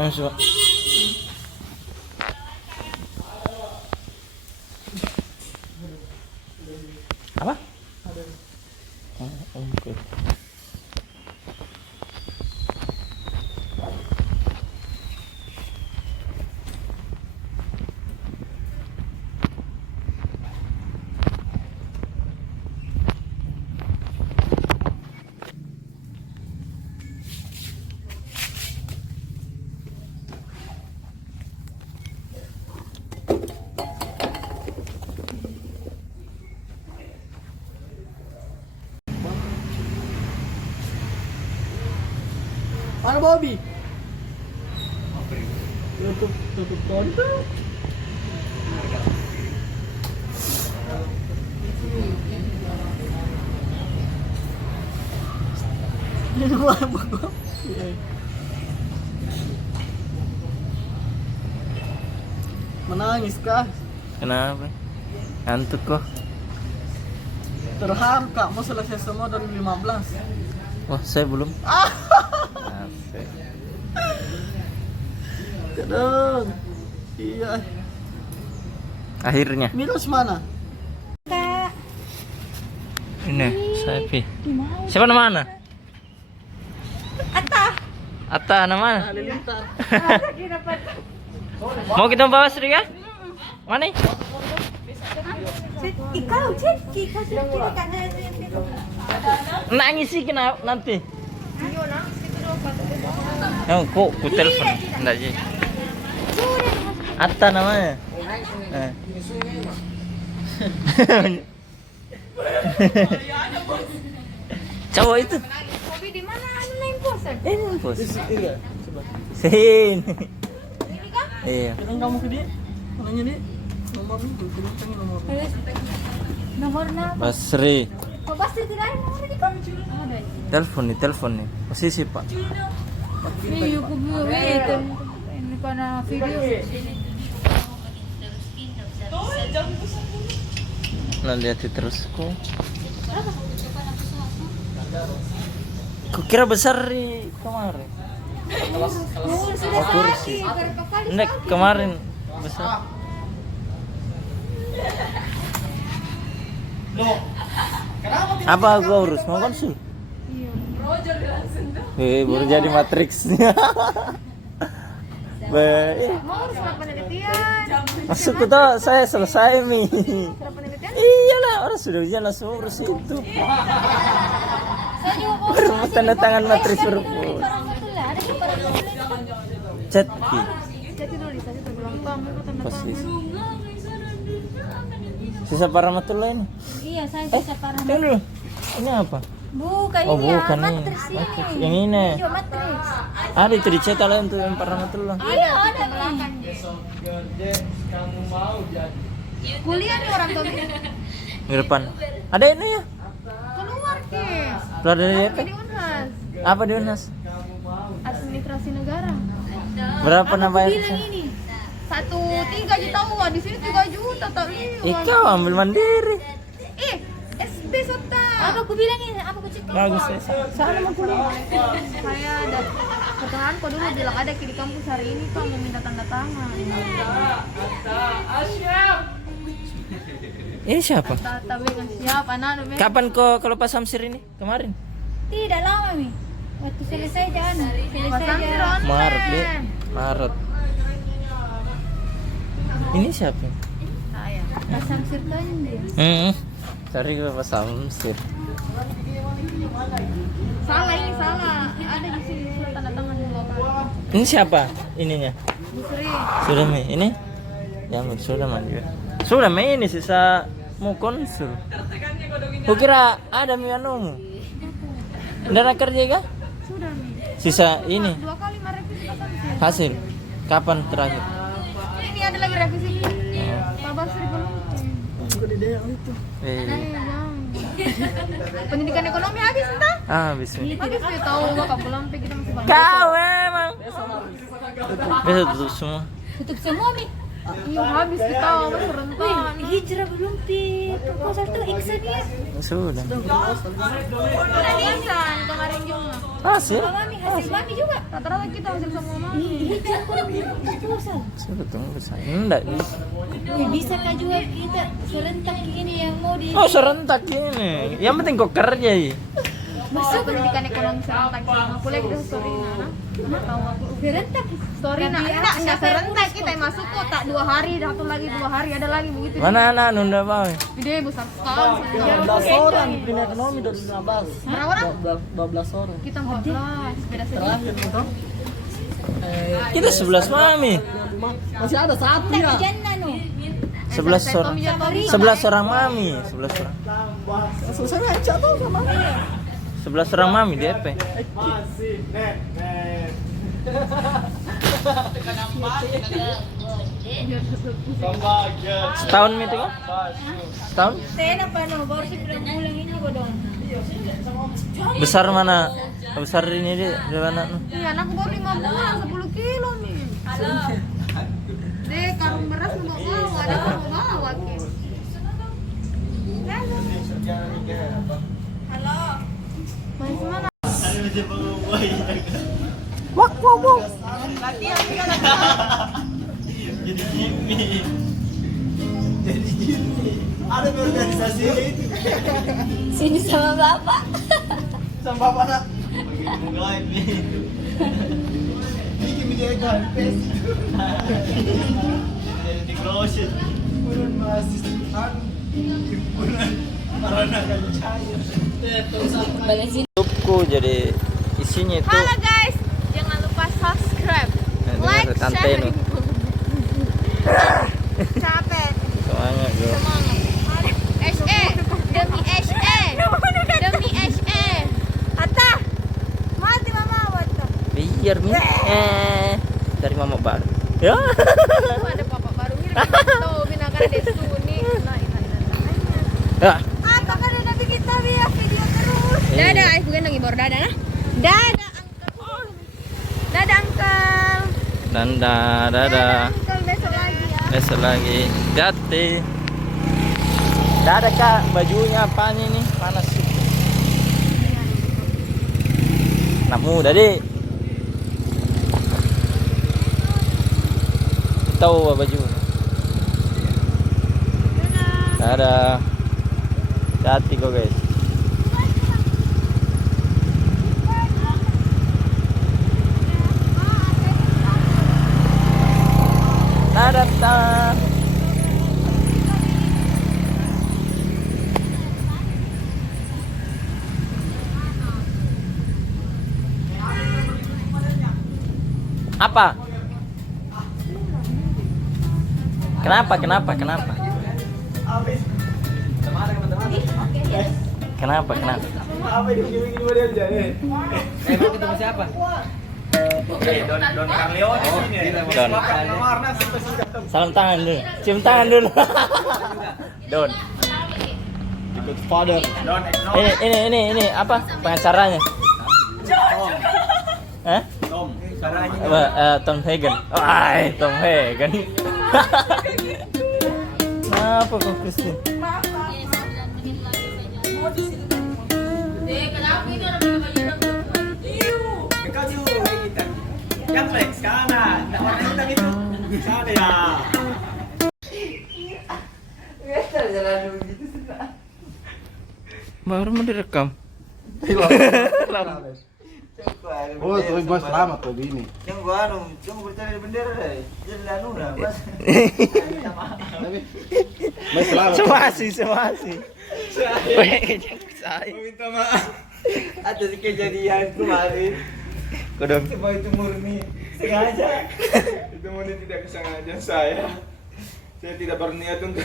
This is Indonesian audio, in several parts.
Masuk. Apa? Oh, oke. Mana Bobby? Tutup konto. Menangis kah? Kenapa? Ngantuk kok. Terharu kak, mau selesai semua 2015. Wah, saya belum. Asik. Kadang. Iya. Akhirnya. Milos mana? Kak, Ini, saya Pi. di mana? Siapa namanya? Atta. Atta namanya? Halilintar. Lagi dapat. Mau kita bawa Sri ya? Mana? Ikaw, Cik. Ikaw sudah kira kan Nangis sih kenapa nanti? Ayo lang, siguro Oh, kok ku telepon? Enggak sih. Atta namanya. Cowok itu. Kopi di mana? Anu na yung poster. Ini bos. Iya. Coba. Sin. Ini kah? Iya. Kadang kamu ke dia. Nanya dia. Nomornya tuh, tanya nomornya. Nomor na. Basri. Oh, pasti tidak ada nomor di kah? Ada. Telepon nih. Posisi Pak. Ini yung wait. Ini ka na video. Nah, lihat terus kok. Kok kira besar di kemarin? Oh, sudah kursi. lagi. Berapa kali? Enggak, kemarin besar. Apa gua urus mau konsul? Iya. Baru jadi Matrix. Mau harus berapa penelitian? Masuk ke tuh saya selesai mi. Berapa penelitian? Iyalah orang sudah ujian langsung urus itu. Saya juga mau. Baru mau tanda tangan Matrix baru. Parang betul lah. Ada di parang betul. Chat. Jadi nulis aja tergelompang itu tanda Posisi. tangan. Sisa Paramatullah ini. Iya, saya bisa parang. Yang dulu. Ini apa? Bukan Oh, ini ya, bukan nih. matriks ini. Matriks. Yang ini. Juga matriks. Ada itu dicetak lah untuk yang Paramatullah. Iya, ada nih. Kuliah nih orang tua ini. Di depan. Ada ini ya? Keluar ke. Keluar dari Aku apa? di Unhas. Apa di Unas? Administrasi negara. Berapa Aku nambah? bilang ini. 1,3 juta uang di sini 3 juta tak lihat. Kau ambil mandiri. SB Sota. Apa aku bilang ini? Apa aku cek? Bagus ya. Sana mau kuliah. Saya ada pertukaran kok dulu bilang ada di kampus hari ini Pak mau minta tanda tangan. Ini siapa? Tapi kan siapa anak men? Kapan kau kalau pas Samsir ini? Kemarin? Tidak lama mi. Waktu selesai jangan. Selesai jangan. Maret deh. Maret. Ini siapa? Saya. Pas Samsir tanya dia. Cari ke pas Samsir. Salah ini salah. Ada di sini surat tanda tangan 2 kali. Ini siapa? Ininya? Bu Sri. Sudah mi. Ini? Ya sudah mandi. Sudah mi ini sisa mau konsul. Kukira ada mi anumu. Nggak kerja kah? Sudah mi. Sisa ini 2 kali merevisi Pak Samsir. hasil. Kapan terakhir? Ini ada lagi revisi ini. Pak Basri belum. Juga di daerah itu. Pendidikan ekonomi habis entah? Habis mi. Habis dia tahu Bapak belum kita masih bangga. Kau emang. Bisa tutup semua. Tutup semua mi. Iya habis kita mas serentak. Hijrah belum di proposal tuh Iksan ya. Sudah. Ada Iksan kemarin juga. Hasil. Mami hasil mami juga. Rata-rata kita hasil sama mami. Hijrah belum di proposal. Sudah tunggu saya. Enggak. Bisa kah juga kita serentak gini yang mau di Oh serentak ini. Yang penting kok kerja ya. Masuk pendidikan ekonomi serentak sama pula kita story nana. Tahu aku. serentak. Story nana enggak serentak kita masuk kok tak 2 hari, satu lagi 2 hari ada lagi begitu. Mana anak nunda mau? Ide besar sekali. 12 orang pindah ekonomi dari 15. Berapa orang? 12 orang. Kita 14, beda sedikit. Terakhir itu. Kita 11 mami. Masih ada satu Tak ya. jannah no. 11 orang. 11 orang mami. 11 orang. Selesai aja tuh sama. 11 orang mami DP. Setahun itu kan? Setahun? Saya apa no baru sih ulang ini kok dong. Besar mana? Besar ini dia mana? Iya, anakku baru 5 bulan 10 kilo nih. Deh, karung beras mau bawa, ada mau bawa Ki. Halo. Main mana? Wak wak wak. Latihan kita Jadi Jimmy. Ada organisasi itu. Sini sama bapak. Sama bapak nak. Begitu live nih. Ini menjaga pes. Jadi closure. Purun mahasiswa. Himpunan Paranakan Cahaya. Balik sini. YouTubeku jadi isinya itu. Halo guys, jangan lupa subscribe, like, Tante share. nu. Capek, Semangat bro. semangat. SE, demi SE, demi SE. Atta, mati mama waktu. Biar mi. Dari mama baru. Ya. Ada papa baru ini. Tuh, binakan desu nih. Ya. Apa kan nanti kita lihat video terus. Dadah, aku gendong ibu dadah nah. Dadah uncle. Dadah uncle. Dadah. Uncle besok lagi ya. Besok lagi. Jati. Dadah kak, bajunya apaan ini? Panas sih. Anak muda deh. Tahu apa baju? Dadah. Hati kok guys. Dadah. Apa? Kenapa? Kenapa? Kenapa? Kenapa? Kenapa? Apa ini begini model jadi? Mau ketemu siapa? Don Carleone sini ya. Don. Warna sampai Salam tangan dulu. Cium tangan dulu. Don. Ikut father. Don Ini apa? Pengacaranya? Hah? Tom. Caranya Apa? Tom Hagen. Wah, Tom Hagen. Kenapa kok Christine? Ikaw juga kita. Yang Lex kanan. Nah, warna hitam itu. Sana ya. Baru mau direkam. Oh, tuh gua selamat tuh ini. Yang gua cuma bercanda bendera deh. Jadi anu dah, Mas. Mas selamat. Semasi. Saya. Minta maaf atas kejadian kemarin. Kodong. Semua itu murni sengaja. Itu murni tidak sengaja saya. Saya tidak berniat untuk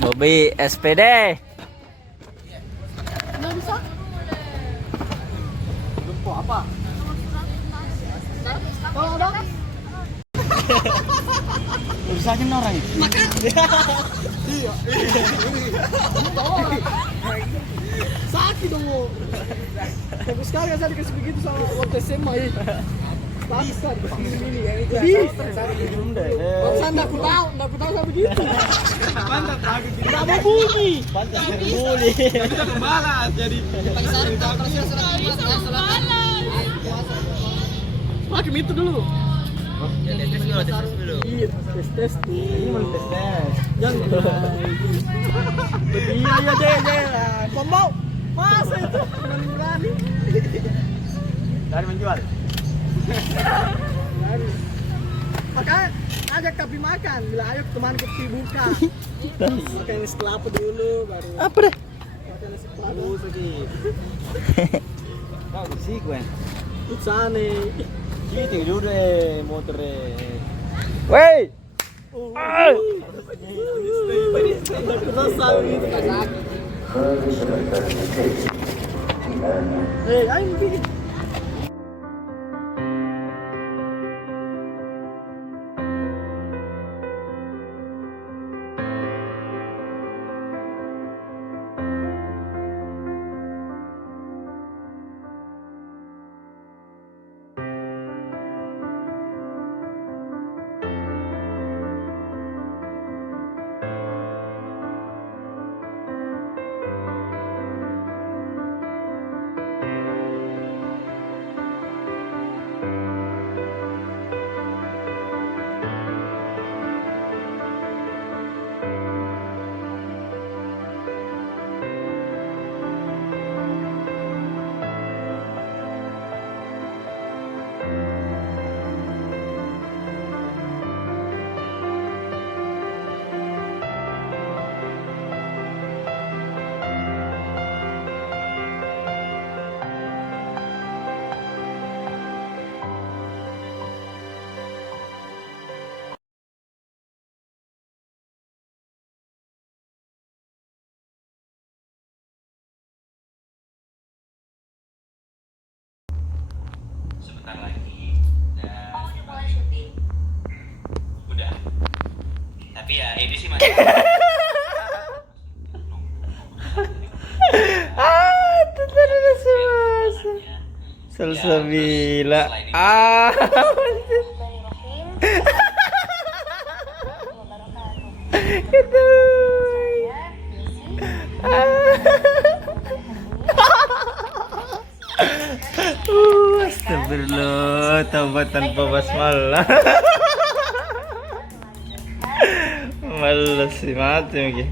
Bobby SPD. Nggak bisa. Lupa apa? 哦 Tolong dong. Urusannya orang itu. Maka Iya. Sakit dong. Bagus sekali saya dikasih begitu sama waktu SMA ya. Bagus kan ini yang itu. Aku tahu saya begitu. Pantat lagi. Enggak mau bunyi. Pantas berbuli. Kita pembalas jadi. Makin itu dulu. Ya, tes dulu. Iya, tes. Ini mau tes. Jangan. Iya ya deh. Kau mau? Masa itu berani? Dari menjual. Makanya ajak kopi makan. Bila ayo teman kopi buka. Makan es kelapa dulu baru. Apa dah? Makan es kelapa. Kau bersih gue. Sana. Gitu dulu motor. Wey. Ayo bikin. Sebentar lagi dan udah. Tapi ya ini sih masih. Salsabila. Astagfirullah, taubat tanpa basmalah. Malas sih mati lagi.